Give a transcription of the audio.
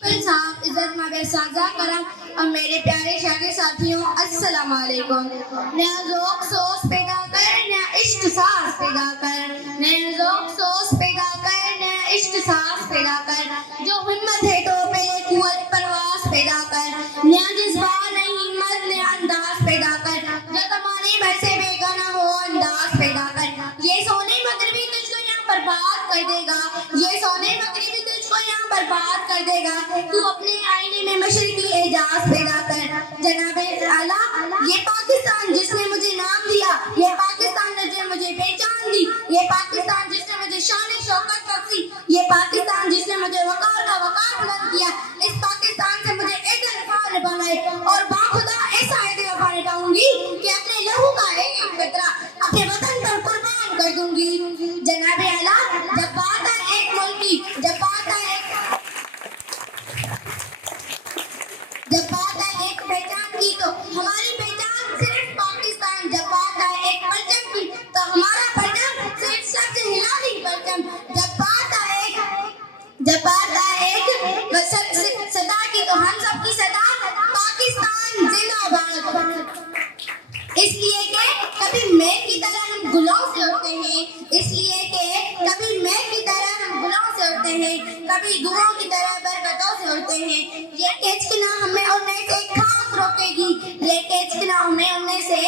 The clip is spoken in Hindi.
साहब इज्जत माबे साजा करम और मेरे प्यारे शागिर्द साथियों अस्सलाम वालेकुम। नया ज़ौक़ सोच पैदा कर, नया इश्क सांस पैदा कर, नया ज़ौक़ सोच पैदा कर, नया इश्क सांस पैदा कर, जो हिम्मत है तो पे कुव्वत परवास पैदा कर, नया जज्बा नहीं हिम्मत नया अंदाज पैदा कर, जो ज़माने भर से बेगाना हो अंदाज पैदा कर। ये सोने मगरबी तुझको यहाँ बर्बाद कर देगा, ये सोने मगरबी तुझको यहाँ बर्बाद कर देगा। तू अपने आईने में मशरिकी एजाज पैदा कर। जनाबे आला, ये पाकिस्तान जिसने मुझे नाम दिया, ये पाकिस्तान जिसने मुझे पहचान दी, ये पाकिस्तान जिसने मुझे शान शौकत बख्शी, ये पाकिस्तान जिसने मुझे वकार का वकार बुलंद किया, इस पाकिस्तान से मुझे ऐसा वफा निभाना है और बाखुदा ऐसा वफा निभाऊंगी कि अपने लहू का एक कतरा अपने वतन पर कुर्बान कर दूंगी। जनाबे आला, जब बात है एक मुल्क की, जब बात है एक पहचान की तो हमारी पहचान सिर्फ पाकिस्तान। जब बात है एक परचम की तो हमारा परचम सिर्फ सबसे हिलानी परचम। जब बात है एक सदा की तो हम सबकी सदा पाकिस्तान जिंदाबाद। इसलिए कि कभी मैं की तरह हम गुलों से उठते हैं, इसलिए कि कभी मैं की तरह हम गुलों से उठते हैं, कभी दुआओं की तरह बरकतों से उठते हैं। ये केचकना हमें उड़ने से खाक रोकेगी, ये केचकना हमें उड़ने से